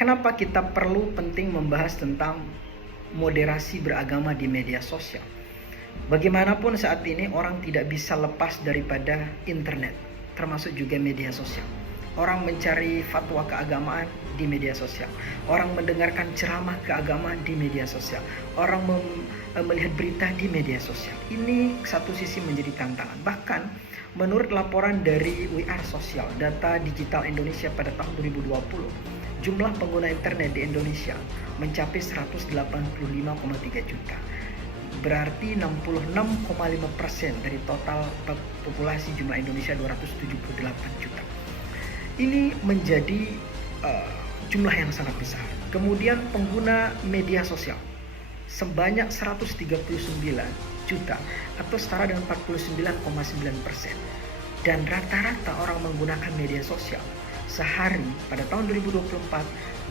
Kenapa kita perlu penting membahas tentang moderasi beragama di media sosial? Bagaimanapun saat ini orang tidak bisa lepas daripada internet, termasuk juga media sosial. Orang mencari fatwa keagamaan di media sosial. Orang mendengarkan ceramah keagamaan di media sosial. Orang melihat berita di media sosial. Ini satu sisi menjadi tantangan. Bahkan menurut laporan dari We Are Social, data digital Indonesia pada tahun 2020, jumlah pengguna internet di Indonesia mencapai 185,3 juta. Berarti 66,5% dari total populasi jumlah Indonesia 278 juta. Ini menjadi jumlah yang sangat besar. Kemudian pengguna media sosial sebanyak 139 juta atau setara dengan 49,9%. Dan rata-rata orang menggunakan media sosial sehari pada tahun 2024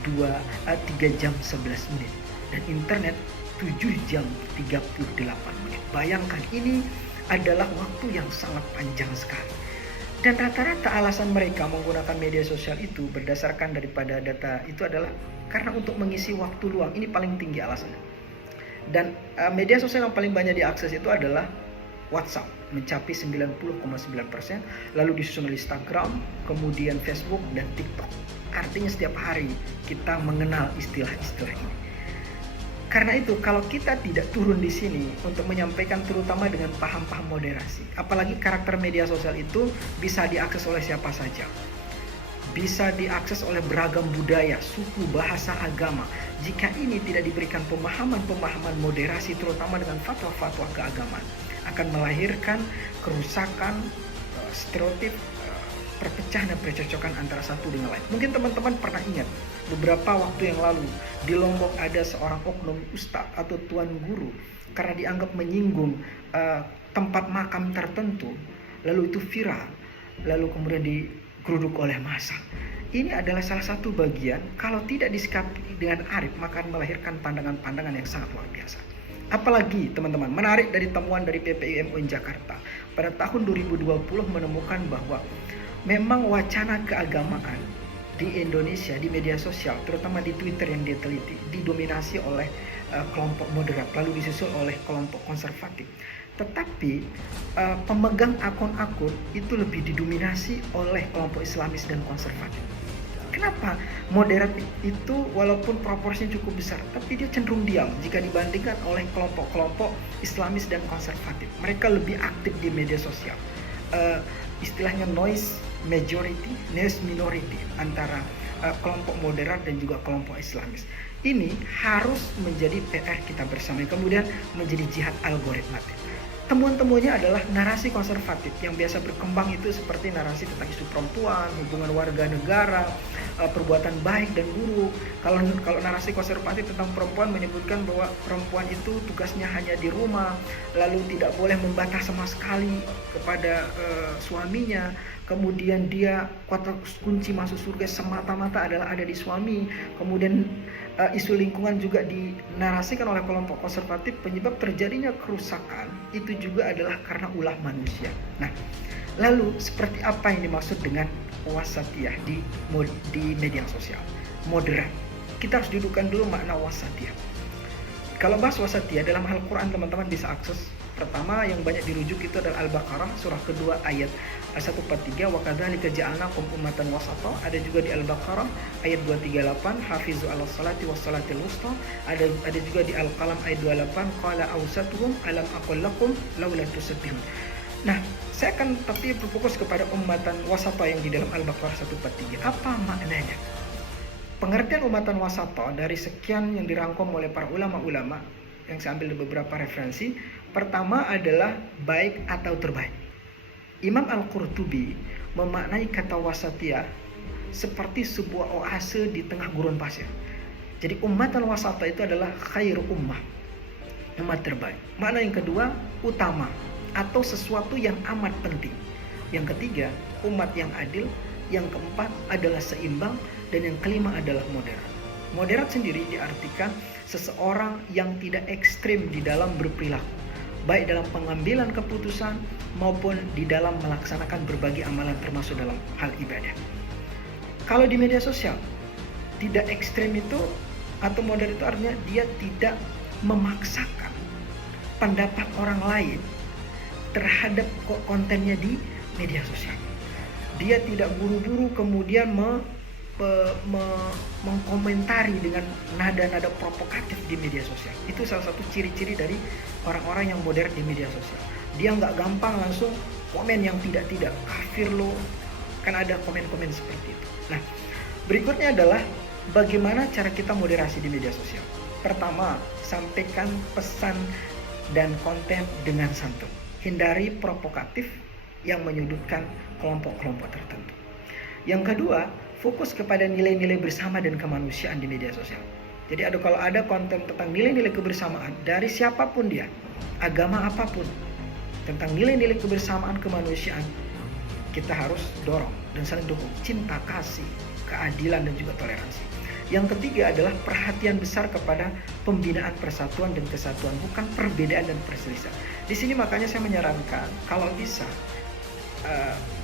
3 jam 11 menit dan internet 7 jam 38 menit. Bayangkan, ini adalah waktu yang sangat panjang sekali. Dan rata-rata alasan mereka menggunakan media sosial itu berdasarkan daripada data itu adalah karena untuk mengisi waktu luang. Ini paling tinggi alasannya. Dan media sosial yang paling banyak diakses itu adalah WhatsApp, mencapai 90,9%, lalu disusul oleh Instagram, kemudian Facebook dan TikTok. Artinya setiap hari kita mengenal istilah-istilah ini. Karena itu, kalau kita tidak turun di sini untuk menyampaikan terutama dengan paham-paham moderasi, apalagi karakter media sosial itu bisa diakses oleh siapa saja. Bisa diakses oleh beragam budaya, suku, bahasa, agama. Jika ini tidak diberikan pemahaman-pemahaman moderasi terutama dengan fatwa-fatwa keagamaan, akan melahirkan kerusakan, stereotip, perpecahan dan percocokan antara satu dengan lain. Mungkin teman-teman pernah ingat beberapa waktu yang lalu di Lombok ada seorang oknum ustadz atau tuan guru karena dianggap menyinggung tempat makam tertentu, lalu itu viral, lalu kemudian digeruduk oleh massa. Ini adalah salah satu bagian kalau tidak disikapi dengan arif maka akan melahirkan pandangan-pandangan yang sangat luar biasa. Apalagi teman-teman, menarik dari temuan dari PPI MUI Jakarta pada tahun 2020 menemukan bahwa memang wacana keagamaan di Indonesia di media sosial, terutama di Twitter yang dia teliti, didominasi oleh kelompok moderat, lalu disusul oleh kelompok konservatif. Tetapi pemegang akun-akun itu lebih didominasi oleh kelompok Islamis dan konservatif. Kenapa? Moderat itu walaupun proporsinya cukup besar, tapi dia cenderung diam jika dibandingkan oleh kelompok-kelompok Islamis dan konservatif. Mereka lebih aktif di media sosial. Istilahnya noise majority, noise minority antara kelompok moderat dan juga kelompok Islamis. Ini harus menjadi PR kita bersama, kemudian menjadi jihad algoritmatik. Temuan-temuannya adalah narasi konservatif yang biasa berkembang itu seperti narasi tentang isu perempuan, hubungan warga negara, perbuatan baik dan buruk. Kalau narasi konservatif tentang perempuan menyebutkan bahwa perempuan itu tugasnya hanya di rumah, lalu tidak boleh membantah sama sekali kepada suaminya. Kemudian dia kunci masuk surga semata-mata adalah ada di suami. Kemudian isu lingkungan juga dinarasikan oleh kelompok konservatif, penyebab terjadinya kerusakan itu juga adalah karena ulah manusia. Nah, lalu seperti apa yang dimaksud dengan wasatiyah di media sosial? Moderat. Kita harus dudukkan dulu makna wasatiyah. Kalau bahas wasatiyah dalam Al-Quran, teman-teman bisa akses. Pertama yang banyak dirujuk itu adalah Al-Baqarah surah kedua ayat 143, wa kadzalika ja'alnakum ummatan wasata. Ada juga di Al-Baqarah ayat 238, hafizu 'alas salati was salatil wusta. Ada juga di Al-Qalam ayat 28, qala awsatuhum alam aqul lakum laula tusabbihun. Nah, saya akan tapi berfokus kepada ummatan wasata yang di dalam Al-Baqarah 143. Apa maknanya? Pengertian ummatan wasata dari sekian yang dirangkum oleh para ulama-ulama yang saya ambil beberapa referensi. Pertama adalah baik atau terbaik. Imam Al-Qurtubi memaknai kata wasatiyah seperti sebuah oase di tengah gurun pasir. Jadi ummatan wasata itu adalah khairu ummah, umat terbaik. Makna yang kedua, utama atau sesuatu yang amat penting. Yang ketiga, umat yang adil. Yang keempat adalah seimbang. Dan yang kelima adalah moderat. Moderat sendiri diartikan seseorang yang tidak ekstrim di dalam berperilaku, baik dalam pengambilan keputusan maupun di dalam melaksanakan berbagai amalan termasuk dalam hal ibadah. Kalau di media sosial, Tidak ekstrem itu atau moderat itu artinya dia tidak memaksakan pendapat orang lain terhadap kontennya di media sosial. Dia tidak buru-buru kemudian mengkomentari dengan nada-nada provokatif di media sosial. Itu salah satu ciri-ciri dari orang-orang yang modern di media sosial. Dia nggak gampang langsung komen yang tidak-tidak, kafir lo, kan ada komen-komen seperti itu. Nah, berikutnya adalah bagaimana cara kita moderasi di media sosial. Pertama, sampaikan pesan dan konten dengan santun. Hindari provokatif yang menyudutkan kelompok-kelompok tertentu. Yang kedua, fokus kepada nilai-nilai bersama dan kemanusiaan di media sosial. Jadi kalau ada konten tentang nilai-nilai kebersamaan dari siapapun dia, agama apapun, tentang nilai-nilai kebersamaan kemanusiaan, kita harus dorong dan saling dukung. Cinta, kasih, keadilan, dan juga toleransi. Yang ketiga adalah perhatian besar kepada pembinaan persatuan dan kesatuan, bukan perbedaan dan perselisihan. Di sini makanya saya menyarankan kalau bisa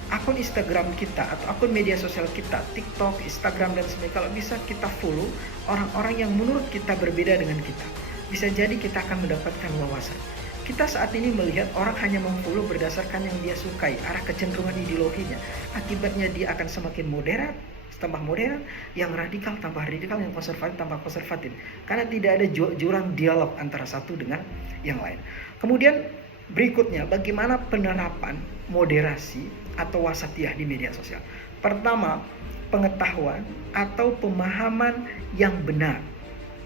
akun Instagram kita atau akun media sosial kita, TikTok, Instagram, dan sebagainya, kalau bisa kita follow orang-orang yang menurut kita berbeda dengan kita. Bisa jadi kita akan mendapatkan wawasan. Kita saat ini melihat orang hanya memfollow berdasarkan yang dia sukai, arah kecenderungan ideologinya. Akibatnya dia akan semakin moderat, tambah modern, yang radikal tambah radikal, yang konservatif tambah konservatif. Karena tidak ada jurang dialog antara satu dengan yang lain. Kemudian berikutnya, bagaimana penerapan moderasi atau wasatiyah di media sosial. Pertama, pengetahuan atau pemahaman yang benar.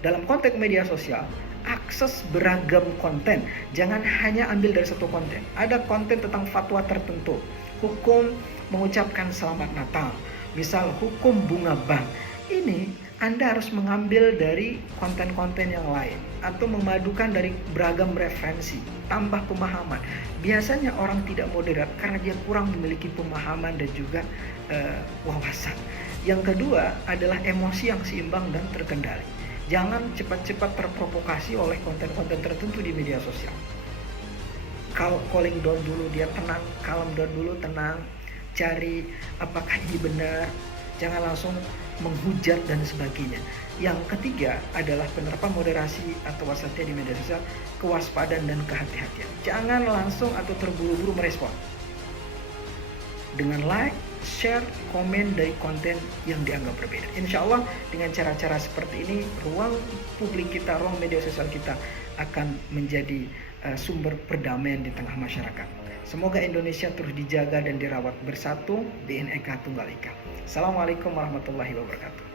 Dalam konteks media sosial, akses beragam konten. Jangan hanya ambil dari satu konten. Ada konten tentang fatwa tertentu, hukum mengucapkan selamat Natal, misal hukum bunga bank. Ini Anda harus mengambil dari konten-konten yang lain atau memadukan dari beragam referensi, tambah pemahaman. Biasanya orang tidak moderat karena dia kurang memiliki pemahaman dan juga wawasan. Yang kedua adalah emosi yang seimbang dan terkendali. Jangan cepat-cepat terprovokasi oleh konten-konten tertentu di media sosial. Calling down dulu, dia tenang, calm down dulu, tenang, cari apakah ini benar, jangan langsung menghujat dan sebagainya. Yang ketiga adalah penerapan moderasi atau wasatiyah di media sosial, kewaspadaan dan kehati-hatian. Jangan langsung atau terburu-buru merespon dengan like, share, komen dari konten yang dianggap berbeda. Insya Allah dengan cara-cara seperti ini, ruang publik kita, ruang media sosial kita akan menjadi sumber perdamaian di tengah masyarakat. Semoga Indonesia terus dijaga dan dirawat bersatu, BNEK Tunggal Ika. Assalamualaikum warahmatullahi wabarakatuh.